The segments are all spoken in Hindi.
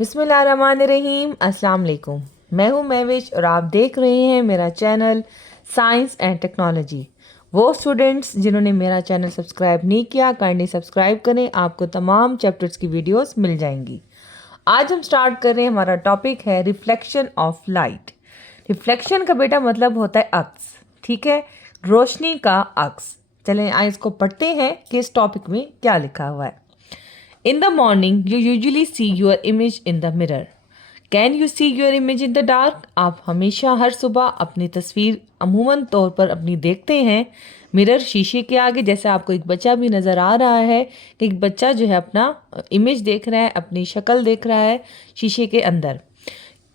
बिस्मिल्लाहिर्रहमानिर्रहीम। अस्सलाम वालेकुम। मैं हूं महविश और आप देख रहे हैं मेरा चैनल साइंस एंड टेक्नोलॉजी। वो स्टूडेंट्स जिन्होंने मेरा चैनल सब्सक्राइब नहीं किया, काइंडली सब्सक्राइब करें, आपको तमाम चैप्टर्स की वीडियोस मिल जाएंगी। आज हम स्टार्ट कर रहे हैं, हमारा टॉपिक है रिफ्लेक्शन ऑफ लाइट। रिफ्लेक्शन का बेटा मतलब होता है अक्स, ठीक है, रोशनी का अक्स। चलें आज इसको पढ़ते हैं कि इस टॉपिक में क्या लिखा हुआ है। In the morning, you usually see your image in the mirror. Can you see your image in the dark? आप हमेशा हर सुबह अपनी तस्वीर अमूमन तौर पर अपनी देखते हैं मिरर, शीशे के आगे। जैसे आपको एक बच्चा भी नज़र आ रहा है कि एक बच्चा जो है अपना इमेज देख रहा है, अपनी शक्ल देख रहा है शीशे के अंदर।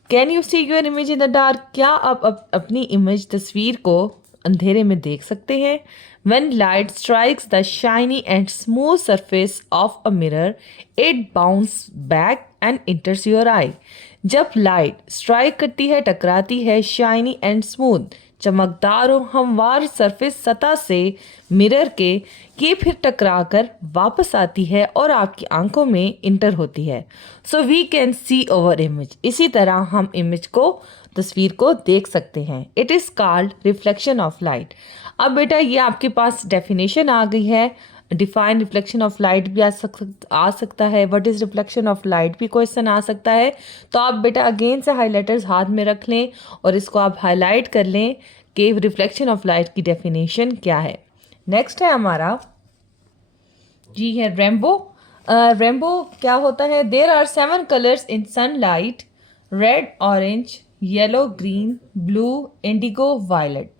Can you see your image in the dark? क्या आप अपनी इमेज तस्वीर को अंधेरे में देख सकते हैं? When light strikes the shiny and smooth surface of a mirror, it bounces back and enters your eye. जब लाइट स्ट्राइक करती है, टकराती है शाइनी एंड स्मूथ, चमकदार और हमवार सरफेस सतह से मिरर के, ये फिर टकरा कर वापस आती है और आपकी आंखों में इंटर होती है। So we can see over image. इसी तरह हम इमेज को, तस्वीर को देख सकते हैं। It is called reflection of light. अब बेटा ये आपके पास डेफिनेशन आ गई है। डिफाइन रिफ्लेक्शन ऑफ लाइट भी आ सकता है। What is reflection of light भी क्वेश्चन आ सकता है। तो आप बेटा अगेन से हाइलाइटर्स हाथ में रख लें और इसको आप हाईलाइट कर लें कि रिफ्लेक्शन ऑफ लाइट की डेफिनेशन क्या है। नेक्स्ट है हमारा जी है रेनबो। रेनबो क्या होता है? There are 7 colours in sunlight, red, orange, yellow, green, blue, indigo, violet.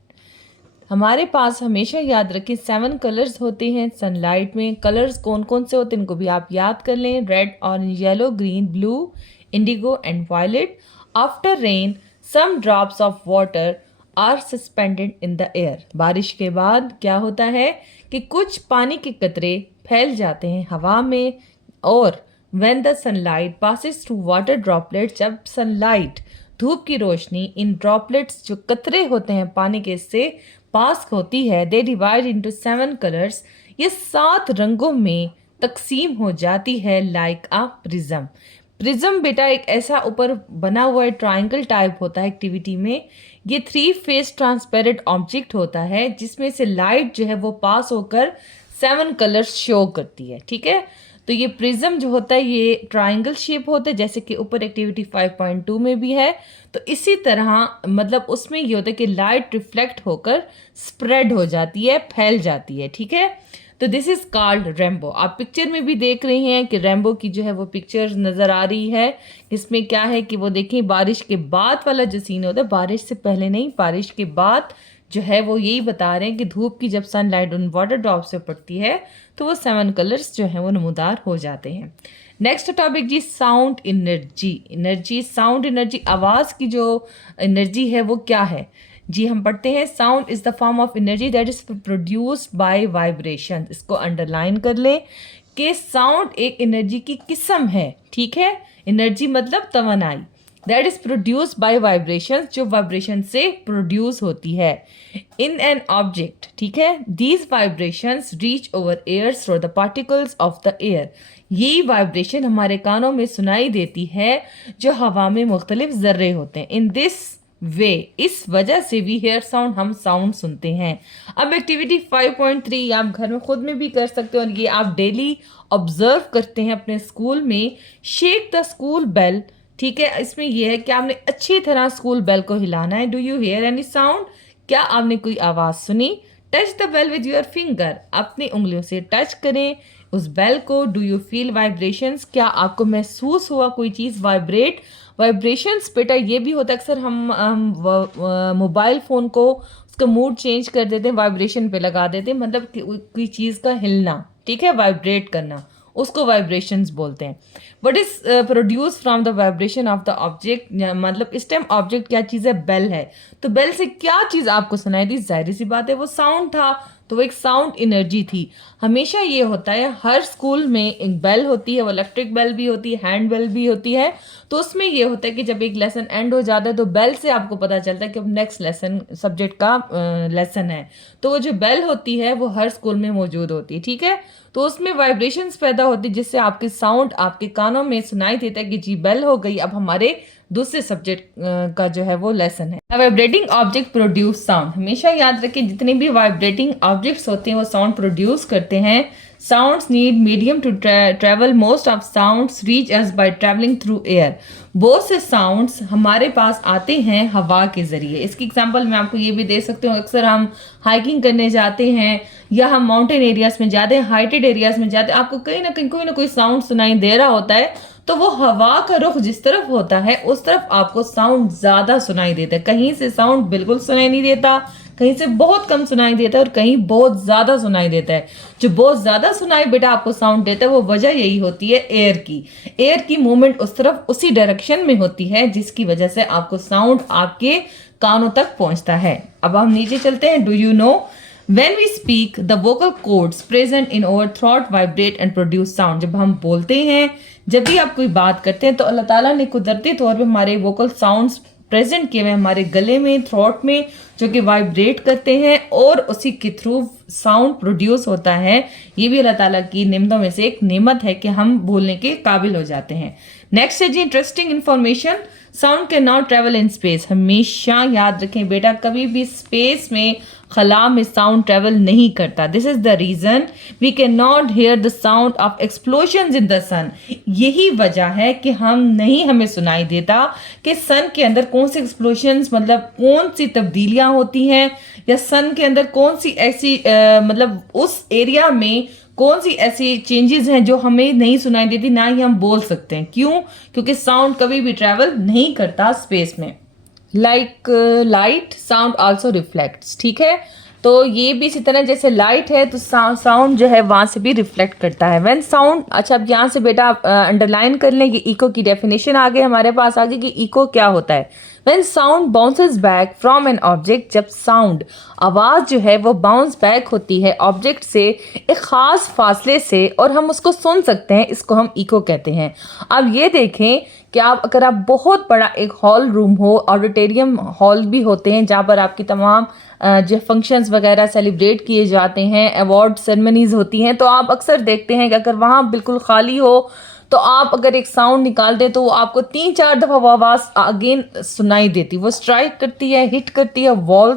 हमारे पास हमेशा याद रखें 7 कलर्स होते हैं सनलाइट में। कलर्स कौन कौन से होते हैं इनको भी आप याद कर लें। Red, orange, yellow, green, blue, indigo and violet. After rain some drops of water are suspended in the air. बारिश के बाद क्या होता है कि कुछ पानी के कतरे फैल जाते हैं हवा में। और when the sunlight passes through water droplet, जब सनलाइट, धूप की रोशनी, इन ड्रॉपलेट्स जो कतरे होते हैं पानी के से पास होती है, दे डिवाइड इनटू 7 कलर्स। ये 7 रंगों में तकसीम हो जाती है लाइक अ प्रिज्म। प्रिज्म बेटा एक ऐसा ऊपर बना हुआ है, ट्राइंगल टाइप होता है एक्टिविटी में। ये 3 फेस ट्रांसपेरेंट ऑब्जेक्ट होता है जिसमें से लाइट जो है वो पास होकर 7 कलर्स शो करती है, ठीक है। तो ये प्रिज्म जो होता है ये ट्राइंगल शेप होता है, जैसे कि ऊपर एक्टिविटी 5.2 में भी है। तो इसी तरह मतलब उसमें ये होता है कि लाइट रिफ्लेक्ट होकर स्प्रेड हो जाती है, फैल जाती है, ठीक है। तो दिस इज कॉल्ड रेनबो। आप पिक्चर में भी देख रहे हैं कि रेनबो की जो है वो पिक्चर नज़र आ रही है। इसमें क्या है कि वो देखें बारिश के बाद वाला जो सीन होता है, बारिश से पहले नहीं, बारिश के बाद जो है वो यही बता रहे हैं कि धूप की जब सनलाइट उन वाटर ड्रॉप से पड़ती है तो वो 7 कलर्स जो हैं वो नमूदार हो जाते हैं। नेक्स्ट टॉपिक जी sound energy. Energy, sound energy, आवाज़ की जो एनर्जी है वो क्या है जी। हम पढ़ते हैं sound is the form of energy that is produced by vibration. इसको अंडरलाइन कर लें कि साउंड एक एनर्जी की किस्म है, ठीक है। एनर्जी मतलब तवानाई, that is produce by vibration, जो वाइब्रेशन से प्रोड्यूस होती है इन एन ऑब्जेक्ट, ठीक है। These vibrations reach over air through the particles of the air. ये वाइब्रेशन हमारे कानों में सुनाई देती है जो हवा में मुख्तलिफ जर्रे होते हैं। इन दिस वे, इस वजह से वी हेयर साउंड, हम साउंड सुनते हैं। अब एक्टिविटी 5.3 आप घर में खुद में भी कर सकते हो और ये आप डेली ऑब्जर्व करते हैं अपने स्कूल में। शेक द स्कूल बेल, ठीक है। इसमें यह है कि आपने अच्छी तरह स्कूल बेल को हिलाना है। Do you hear any sound? क्या आपने कोई आवाज़ सुनी? Touch the bell with your finger, अपनी उंगलियों से टच करें उस बेल को। Do you feel vibrations? क्या आपको महसूस हुआ कोई चीज़ वाइब्रेट? वाइब्रेशंस बेटा ये भी होता है, अक्सर हम मोबाइल फ़ोन को उसका मूड चेंज कर देते हैं, वाइब्रेशन पे लगा देते हैं, मतलब कोई चीज़ का हिलना, ठीक है, वाइब्रेट करना, उसको वाइब्रेशंस बोलते हैं। What is produce from the vibration of the object, मतलब इस टाइम ऑब्जेक्ट क्या चीज़ है? बेल है। तो बेल से क्या चीज़ आपको सुनाई दी? जाहिर सी बात है वो साउंड था, तो वो एक साउंड एनर्जी थी। हमेशा ये होता है हर स्कूल में एक बेल होती है, वो इलेक्ट्रिक बेल भी होती है, हैंड बेल भी होती है। तो उसमें ये होता है कि जब एक लेसन एंड हो जाता है तो बेल से आपको पता चलता है कि अब नेक्स्ट लेसन सब्जेक्ट का लेसन है। तो वो जो बेल होती है वो हर स्कूल में मौजूद होती है, ठीक है। तो उसमें वाइब्रेशंस पैदा होती है जिससे आपके साउंड आपके कानों में सुनाई देता है कि जी बेल हो गई। अब हमारे दूसरे सब्जेक्ट का जो है वो लेसन है। Vibrating object produce sound. हमेशा याद रखें जितने भी वाइब्रेटिंग ऑब्जेक्ट्स होते हैं वो साउंड प्रोड्यूस करते हैं। Sounds need medium to travel. Most of sounds reach us by travelling through air. बहुत से साउंड्स हमारे पास आते हैं हवा के जरिए। इसकी एग्जांपल मैं आपको ये भी दे सकती हूँ, अक्सर हम हाइकिंग करने जाते हैं या हम माउंटेन एरियाज में जाते हैं, हाइटेड एरियाज में जाते हैं, आपको कहीं ना कोई साउंड सुनाई दे रहा होता है, तो वो हवा का रुख जिस तरफ होता है उस तरफ आपको साउंड ज्यादा सुनाई देता है। कहीं से साउंड बिल्कुल सुनाई नहीं देता, कहीं से बहुत कम सुनाई देता है और कहीं बहुत ज्यादा सुनाई देता है। जो बहुत ज्यादा सुनाई बेटा आपको साउंड देता है वो वजह यही होती है एयर की। एयर की मूवमेंट उस तरफ उसी डायरेक्शन में होती है जिसकी वजह से आपको साउंड आपके कानों तक पहुंचता है। अब हम नीचे चलते हैं। Do you no When we speak, the vocal cords present in our throat vibrate and produce sound. जब हम बोलते हैं, जब भी आप कोई बात करते हैं तो अल्लाह ताला ने कुदरती तौर पे हमारे वोकल साउंड्स प्रेजेंट किए हुए हमारे गले में, थ्रोट में, जो कि वाइब्रेट करते हैं और उसी के थ्रू साउंड प्रोड्यूस होता है। ये भी अल्लाह ताला की नेमतों में से एक नेमत है कि हम बोलने के काबिल हो जाते हैं। नेक्स्ट है जी interesting information. Sound can not travel in space. हमेशा याद रखें बेटा कभी भी स्पेस में खला में साउंड ट्रेवल नहीं करता। This is the reason we can not hear the sound of explosion in the sun. यही वजह है कि हमें सुनाई देता कि सन के अंदर कौन सी एक्सप्लोजन मतलब कौन सी तब्दीलियां होती हैं या सन के अंदर कौन सी ऐसी मतलब उस एरिया में कौन सी ऐसी चेंजेस हैं जो हमें नहीं सुनाई देती, ना ही हम बोल सकते हैं। क्यों? क्योंकि साउंड कभी भी ट्रैवल नहीं करता स्पेस में। Like light sound also reflects. ठीक है, तो ये भी इसी तरह जैसे लाइट है तो साउंड जो है वहां से भी रिफ्लेक्ट करता है। व्हेन साउंड, अच्छा अब यहाँ से बेटा आप अंडरलाइन कर लें कि इको की डेफिनेशन आगे हमारे पास आगे कि इको क्या होता है। When sound bounces back from an object, जब साउंड आवाज़ जो है वो बाउंस बैक होती है ऑब्जेक्ट से एक ख़ास फासले से और हम उसको सुन सकते हैं, इसको हम इको कहते हैं। अब ये देखें कि अगर आप बहुत बड़ा एक हॉल रूम हो, ऑडिटोरियम हॉल भी होते हैं जहाँ पर आपकी तमाम जो फंक्शंस वगैरह सेलिब्रेट किए जाते हैं, अवार्ड सेरेमनीज होती हैं, तो आप अक्सर देखते हैं कि अगर वहाँ बिल्कुल खाली हो तो आप अगर एक साउंड निकाल दे तो वो आपको 3-4 दफ़ा वो आवाज़ अगेन सुनाई देती, वो स्ट्राइक करती है, हिट करती है वॉल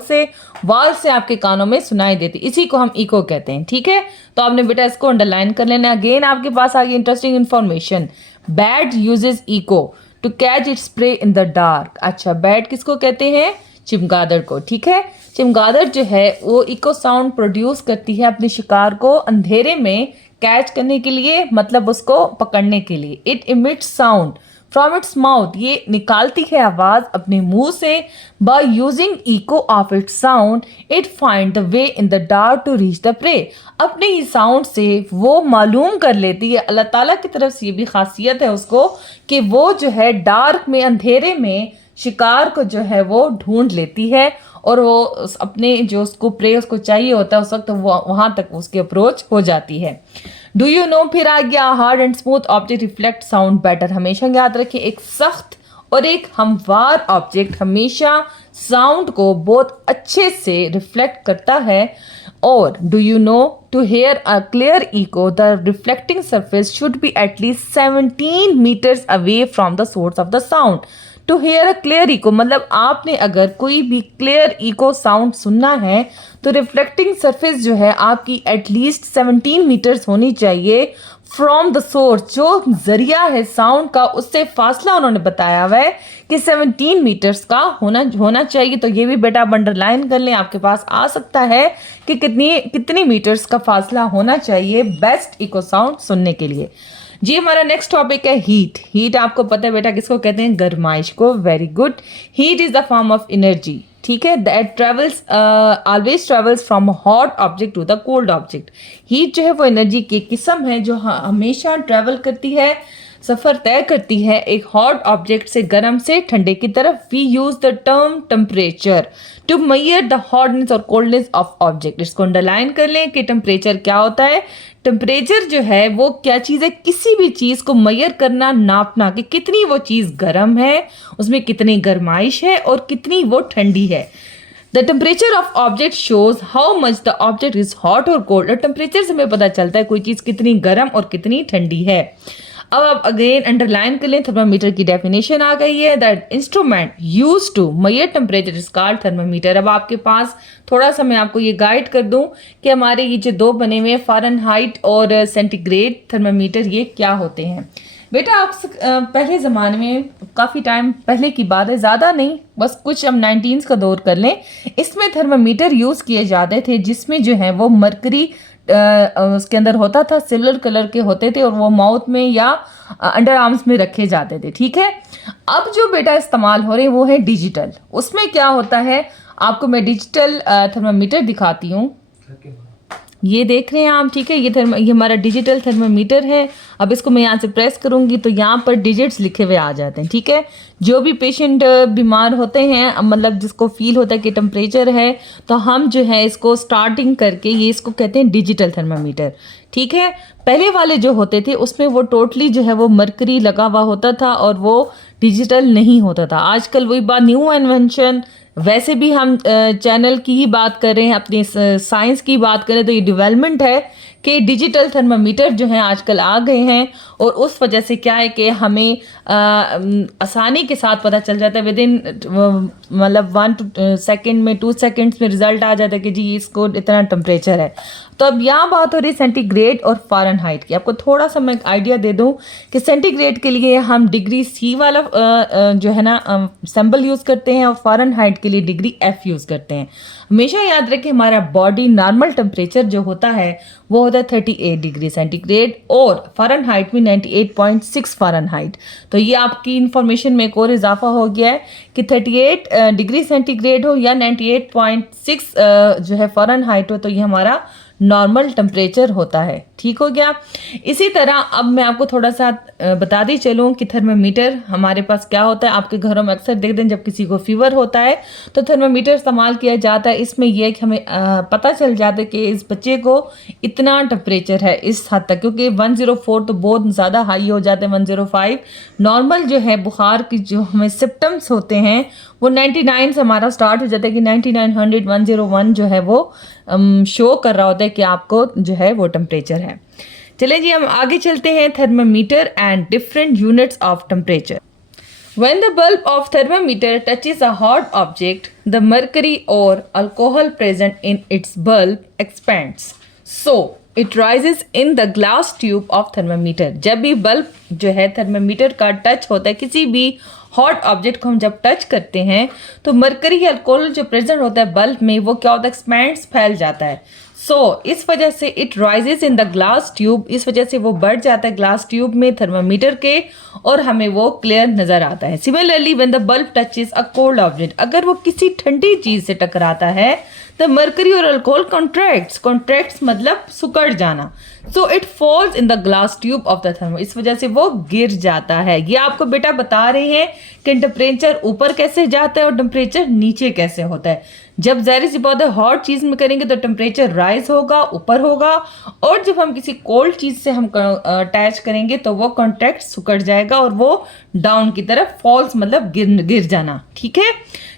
से आपके कानों में सुनाई देती। इसी को हम इको कहते हैं। ठीक है, तो आपने बेटा इसको अंडरलाइन कर लेना। अगेन आपके पास आ गई interesting information. Bat uses echo to catch its prey in the dark. अच्छा, बैट किसको कहते हैं? चिमगादड़ को। ठीक है, चिमगादड़ जो है वो इको साउंड प्रोड्यूस करती है अपने शिकार को अंधेरे में कैच करने के लिए, मतलब उसको पकड़ने के लिए। It emits sound from its mouth, ये निकालती है आवाज अपने मुंह से। By using echo of its sound it find the way in the dark to reach the prey. अपने ही साउंड से वो मालूम कर लेती है, अल्लाह ताला की तरफ से ये भी खासियत है उसको कि वो जो है डार्क में, अंधेरे में शिकार को जो है वो ढूंढ लेती है और वो अपने जो उसको प्रे उसको चाहिए होता है उस वक्त वो वहां तक उसकी अप्रोच हो जाती है। डू यू नो, फिर आ गया hard and smooth object reflect sound better. हमेशा याद रखिए एक सख्त और एक हमवार ऑब्जेक्ट हमेशा साउंड को बहुत अच्छे से रिफ्लेक्ट करता है। और do you know, to hear a clear echo the reflecting surface should be at least 17 metres away from the source of the sound. To hear a clear echo मतलब आपने अगर कोई भी क्लियर इको साउंड सुनना है तो रिफ्लेक्टिंग सरफेस जो है आपकी एटलीस्ट 17 मीटर्स होनी चाहिए फ्रॉम द सोर्स। जो जरिया है साउंड का उससे फासला उन्होंने बताया हुआ है कि 17 मीटर्स का होना चाहिए। तो ये भी बेटा आप अंडरलाइन कर लें, आपके पास आ सकता है कि कितनी मीटर्स का फासला होना चाहिए बेस्ट इको साउंड सुनने के लिए। जी हमारा नेक्स्ट टॉपिक है हीट। हीट आपको पता है बेटा किसको कहते हैं? गर्माइश को। Very good. Heat is the form of energy, ठीक है, that travels always travels from hot object to the cold object. Heat जो है वो एनर्जी की किस्म है जो हमेशा ट्रेवल करती है, सफ़र तय करती है एक हॉट ऑब्जेक्ट से गर्म से ठंडे की तरफ। We use the term temperature to measure the hotness और कोल्डनेस ऑफ ऑब्जेक्ट। इसको अंडरलाइन कर लें कि टेम्परेचर क्या होता है। टेम्परेचर जो है वो क्या चीज़ है? किसी भी चीज़ को मेजर करना, नापना कि कितनी वो चीज़ गर्म है, उसमें कितनी गर्माइश है और कितनी वो ठंडी है। The temperature of object shows how much the object is hot और कोल्ड। और टेम्परेचर से हमें पता चलता है कोई चीज़ कितनी गर्म और कितनी ठंडी है। अब आप अगेन अंडरलाइन कर लें, थर्मामीटर की डेफिनेशन आ गई है। That instrument use to measure temperature is called thermometer. अब आपके पास थोड़ा सा मैं आपको ये गाइड कर दूं कि हमारे ये जो दो बने हुए फ़ारेनहाइट और सेंटीग्रेड थर्मामीटर ये क्या होते हैं। बेटा आप पहले ज़माने में काफ़ी टाइम पहले की बात है, ज़्यादा नहीं, बस कुछ हम 19 का दौर कर लें, इसमें थर्मामीटर यूज़ किए जाते थे जिसमें जो है वो मरकरी उसके अंदर होता था, सिल्वर कलर के होते थे और वो माउथ में या अंडर आर्म्स में रखे जाते थे। ठीक है, अब जो बेटा इस्तेमाल हो रहे हैं वो है डिजिटल। उसमें क्या होता है, आपको मैं डिजिटल थर्मामीटर दिखाती हूँ। ये देख रहे हैं आप, ठीक है, ये हमारा डिजिटल थर्मामीटर है। अब इसको मैं यहाँ से प्रेस करूँगी तो यहाँ पर डिजिट्स लिखे हुए आ जाते हैं। ठीक है, जो भी पेशेंट बीमार होते हैं, मतलब जिसको फील होता है कि टेम्परेचर है, तो हम जो है इसको स्टार्टिंग करके ये इसको कहते हैं डिजिटल थर्मामीटर। ठीक है, पहले वाले जो होते थे उसमें वो टोटली जो है वो मरकरी लगा हुआ होता था और वो डिजिटल नहीं होता था। आजकल वही बात, न्यू इन्वेंशन, वैसे भी हम चैनल की ही बात कर रहे हैं, अपनी साइंस की बात करें तो ये डेवलपमेंट है कि डिजिटल थर्मामीटर जो हैं आजकल आ गए हैं और उस वजह से क्या है कि हमें आसानी के साथ पता चल जाता है, विद इन मतलब 1 सेकेंड में 2 सेकेंड्स में रिजल्ट आ जाता है कि जी इसको इतना टेम्परेचर है। तो अब यहाँ बात हो रही है सेंटीग्रेड और फ़ारेनहाइट की। आपको थोड़ा सा मैं आइडिया दे दूँ कि सेंटीग्रेड के लिए हम डिग्री सी वाला जो है ना सिंबल यूज़ करते हैं और फ़ारेनहाइट के लिए डिग्री एफ यूज़ करते हैं। हमेशा याद रखें हमारा बॉडी नॉर्मल टेम्परेचर जो होता है वो होता है 38 डिग्री सेंटीग्रेड और फ़ारेनहाइट में 98.6 फ़ारेनहाइट। तो ये आपकी इन्फॉर्मेशन में एक और इजाफा हो गया है कि 38 डिग्री सेंटीग्रेड हो या 98.6 जो है फ़ारेनहाइट हो, तो ये हमारा नॉर्मल टेम्परेचर होता है। ठीक हो गया। इसी तरह अब मैं आपको थोड़ा सा बता दी चलूँ कि थर्मामीटर हमारे पास क्या होता है। आपके घरों में अक्सर देखते हैं जब किसी को फीवर होता है तो थर्मामीटर इस्तेमाल किया जाता है। इसमें यह कि हमें पता चल जाता है कि इस बच्चे को इतना टेम्परेचर है इस हद तक, क्योंकि 104 तो बहुत ज़्यादा हाई हो जाते हैं, 105 नॉर्मल जो है बुखार की जो हमें सिम्टम्स होते हैं वो 99 से हमारा स्टार्ट हो जाता है कि 9900 101 जो है वो शो कर रहा होता है कि आपको जो है वो टेम्परेचर है। चलिए जी हम आगे चलते हैं। Thermometer and different units of temperature. When the bulb of thermometer touches a hot object, the mercury or alcohol present in its bulb expands. So, it rises in the glass tube of thermometer. जब भी बल्ब जो है थर्मामीटर का टच होता है, किसी भी हॉट ऑब्जेक्ट को हम जब टच करते हैं तो मरकरी अल्कोहल जो प्रेजेंट होता है बल्ब में वो क्या होता है, एक्सपैंड्स, फैल जाता है। इस वजह से it rises in the glass tube, इस वजह से वो बढ़ जाता है ग्लास ट्यूब में थर्मामीटर के और हमें वो क्लियर नजर आता है। Similarly when the bulb touches a cold object, अगर वो किसी ठंडी चीज से टकराता है तो मरकरी और अल्कोहल कॉन्ट्रैक्ट्स मतलब सुकड़ जाना। So it falls in the glass tube of the thermo, इस वजह से वो गिर जाता है। ये आपको बेटा बता रहे हैं कि टेम्परेचर ऊपर कैसे जाता है और टेम्परेचर नीचे कैसे होता है। जब ज़ाहिर सी बात है हॉट चीज़ में करेंगे तो टेम्परेचर राइज होगा, ऊपर होगा, और जब हम किसी कोल्ड चीज़ से हम अटैच करेंगे तो वो कॉन्ट्रैक्ट सुकड़ जाएगा और वो डाउन की तरफ फॉल्स मतलब गिर जाना। ठीक है,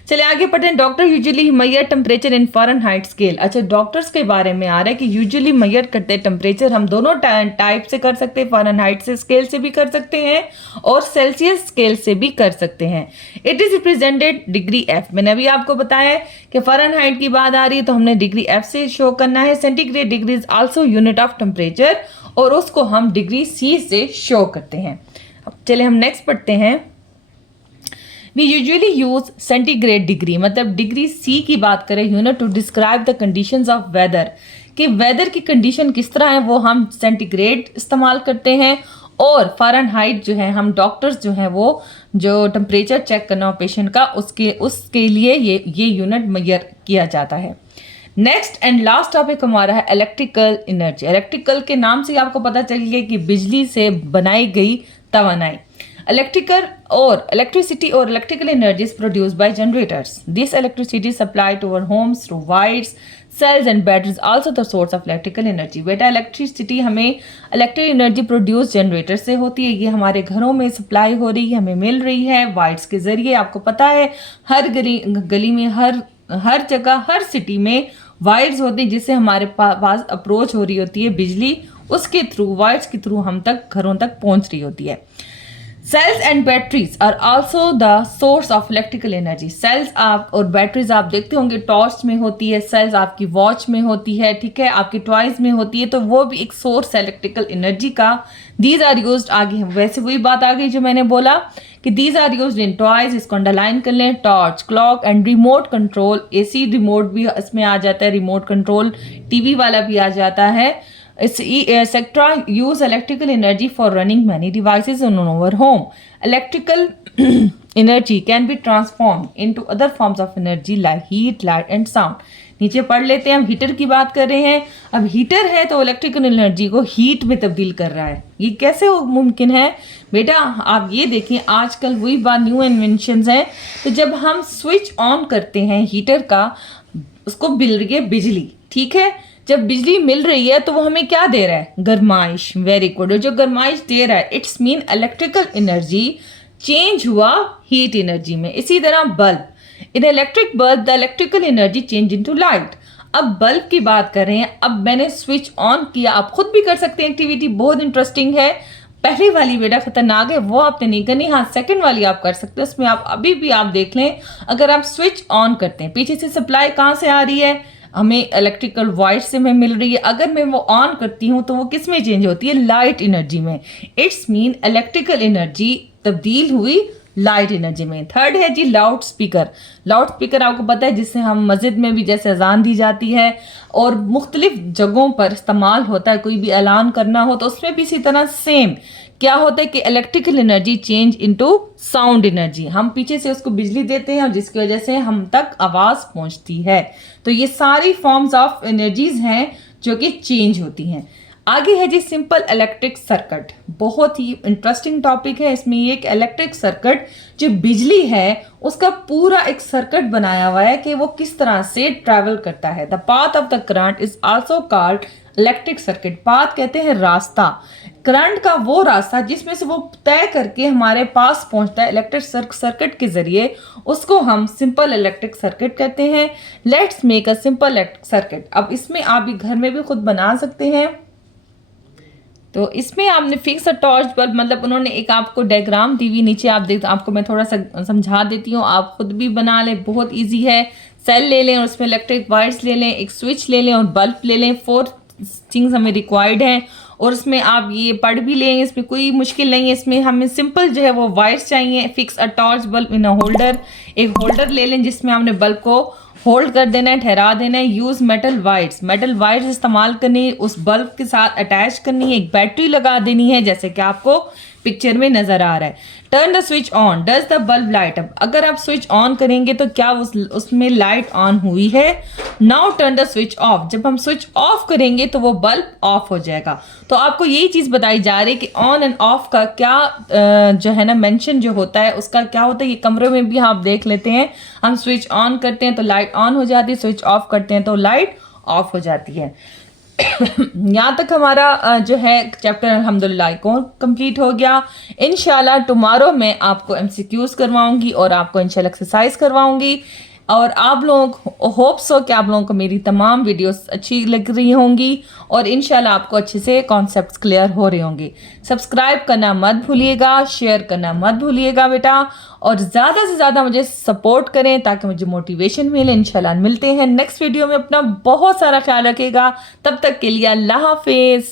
चलिए आगे पढ़ते हैं। Doctor usually measure temperature in Fahrenheit scale. अच्छा, डॉक्टर्स के बारे में आ रहा है कि यूजुअली मेजर करते हैं टेम्परेचर हम दोनों टाइप से कर सकते हैं, फ़ारेनहाइट से स्केल से भी कर सकते हैं और सेल्सियस स्केल से भी कर सकते हैं। It is represented degree F. मैंने अभी आपको बताया कि फ़ारेनहाइट की बात आ रही है तो हमने डिग्री एफ से शो करना है। Centigrade degree is also unit of temperature और उसको हम डिग्री सी से शो करते हैं। अब चलिए हम नेक्स्ट पढ़ते हैं। We usually use centigrade degree, मतलब डिग्री सी की बात करें unit to describe the conditions of weather, कि वेदर की कंडीशन किस तरह है वो हम सेंटीग्रेड इस्तेमाल करते हैं। और फ़ारेनहाइट जो है हम डॉक्टर्स जो हैं वो जो टेम्परेचर चेक करना हो पेशेंट का उसके लिए ये यूनिट मेजर किया जाता है। नेक्स्ट एंड लास्ट टॉपिक हमारा है इलेक्ट्रिकल एनर्जी। इलेक्ट्रिकल के नाम से आपको पता चल गया कि बिजली से बनाई गई तवानाई। Electricity or electrical energy is produced by generators. This electricity is supplied to our homes through wires, cells and batteries, also the source of electrical energy. बेटा इलेक्ट्रिसिटी हमें इलेक्ट्रिक एनर्जी प्रोड्यूस जनरेटर से होती है, ये हमारे घरों में सप्लाई हो रही है, हमें मिल रही है वायर्स के जरिए। आपको पता है हर गली में हर हर जगह हर सिटी में वायर्स होते हैं जिससे हमारे पास अप्रोच हो रही होती है बिजली, उसके थ्रू वायर्स के थ्रू हम तक घरों तक पहुंच रही होती है। Cells and batteries are also the source of electrical energy. Cells आप और बैटरीज आप देखते होंगे टॉर्च में होती है, सेल्स आपकी वॉच में होती है, ठीक है, आपकी टॉयज में होती है, तो वो भी एक सोर्स है इलेक्ट्रिकल एनर्जी का। दीज आर यूज्ड, आगे वैसे वही बात आ गई जो मैंने बोला कि these are used in toys, इसको अंडरलाइन कर लें, torch, clock and remote control. AC remote भी इसमें आ जाता है, रिमोट कंट्रोल टीवी वाला भी आ जाता है। Etc. use electrical energy for running many devices in our home. Electrical energy can be transformed into other forms of energy like heat, light and sound. नीचे पढ़ लेते हैं, हम हीटर की बात कर रहे हैं। अब हीटर है तो इलेक्ट्रिकल एनर्जी को हीट में तब्दील कर रहा है। ये कैसे मुमकिन है बेटा? आप ये देखें, आजकल वही बात, न्यू इन्वेंशंस हैं। तो जब हम स्विच ऑन करते हैं हीटर का, उसको मिल रही है बिजली, ठीक है, जब बिजली मिल रही है तो वो हमें क्या दे रहा है? गर्माइश। Very good. जो गर्माइश दे रहा है it's mean electrical energy change हुआ हीट एनर्जी में। इसी तरह bulb, in electric bulb the electrical energy change into light. अब बल्ब की बात कर रहे हैं, अब मैंने स्विच ऑन किया, आप खुद भी कर सकते हैं एक्टिविटी, बहुत इंटरेस्टिंग है। पहली वाली बेटा खतरनाक है, वो आपने नहीं करनी। हाँ, सेकंड वाली आप कर सकते हैं, उसमें आप अभी भी आप देख लें। अगर आप स्विच ऑन करते हैं, पीछे से सप्लाई कहाँ से आ रही है? हमें इलेक्ट्रिकल वायर से में मिल रही है। अगर मैं वो ऑन करती हूँ तो वो किस में चेंज होती है? लाइट एनर्जी में। इट्स मीन इलेक्ट्रिकल एनर्जी तब्दील हुई लाइट एनर्जी में। थर्ड है जी लाउड स्पीकर। लाउड स्पीकर आपको पता है जिससे हम मस्जिद में भी जैसे अजान दी जाती है और मुख्तलिफ जगहों पर इस्तेमाल होता है, कोई भी ऐलान करना हो तो उसमें भी इसी तरह सेम क्या होता है कि electrical energy change into sound energy. हम पीछे से उसको बिजली देते हैं और जिसकी वजह से हम तक आवाज़ पहुंचती है। तो ये सारी फॉर्म्स ऑफ एनर्जीज हैं जो कि चेंज होती हैं। आगे है जी सिंपल इलेक्ट्रिक सर्किट। बहुत ही इंटरेस्टिंग टॉपिक है। इसमें एक इलेक्ट्रिक सर्किट जो बिजली है उसका पूरा एक सर्किट बनाया हुआ है कि वो किस तरह से ट्रैवल करता है। The path of the current is also called electric circuit. Path कहते हैं रास्ता, करंट का वो रास्ता जिसमें से वो तय करके हमारे पास पहुंचता है इलेक्ट्रिक सर्किट के जरिए, उसको हम सिंपल इलेक्ट्रिक सर्किट कहते हैं। Let's make a simple electric circuit. अब इसमें आप भी घर में भी खुद बना सकते हैं। तो इसमें आपने फिक्स अ टॉर्च बल्ब, मतलब उन्होंने एक आपको डायग्राम दी हुई नीचे, आप देख, आपको मैं थोड़ा सा समझा देती हूँ, आप खुद भी बना लें, बहुत इजी है। सेल ले लें और उसमें इलेक्ट्रिक वायर्स ले लें, एक स्विच ले लें और बल्ब ले लें। 4 थिंग्स हमें रिक्वायर्ड हैं और उसमें आप ये पढ़ भी लेंगे, इसमें कोई मुश्किल नहीं है। इसमें हमें सिंपल जो है वो वायर्स चाहिए। Fix a torch bulb in a holder, एक होल्डर ले लें जिसमें हमने बल्ब को होल्ड कर देना है, ठहरा देना है। Use metal wires, metal wires इस्तेमाल करनी है, उस बल्ब के साथ अटैच करनी है। एक बैटरी लगा देनी है जैसे कि आपको पिक्चर में नजर आ रहा है। Turn the switch on, does the bulb light up. अगर आप स्विच ऑन करेंगे तो क्या उसमें लाइट ऑन हुई है? Now turn the switch off, जब हम स्विच ऑफ करेंगे तो वो बल्ब ऑफ हो जाएगा। तो आपको यही चीज बताई जा रही है कि ऑन एंड ऑफ का क्या जो है ना मेंशन जो होता है उसका क्या होता है। ये कमरे में भी आप देख लेते हैं, हम स्विच ऑन करते हैं तो लाइट ऑन हो जाती है, स्विच ऑफ करते हैं तो लाइट ऑफ हो जाती है। यहाँ तक हमारा जो है चैप्टर अल्हम्दुलिल्लाह को कंप्लीट हो गया। इंशाल्लाह टुमारो मैं आपको एमसीक्यूज करवाऊंगी और आपको इंशाल्लाह एक्सरसाइज करवाऊंगी और आप लोग होप सो कि आप लोगों को मेरी तमाम वीडियोस अच्छी लग रही होंगी और इंशाल्लाह आपको अच्छे से कॉन्सेप्ट्स क्लियर हो रहे होंगे। सब्सक्राइब करना मत भूलिएगा, शेयर करना मत भूलिएगा बेटा, और ज़्यादा से ज़्यादा मुझे सपोर्ट करें ताकि मुझे मोटिवेशन मिले। इंशाल्लाह मिलते हैं नेक्स्ट वीडियो में। अपना बहुत सारा ख्याल रखिएगा। तब तक के लिए अल्लाह हाफिज़।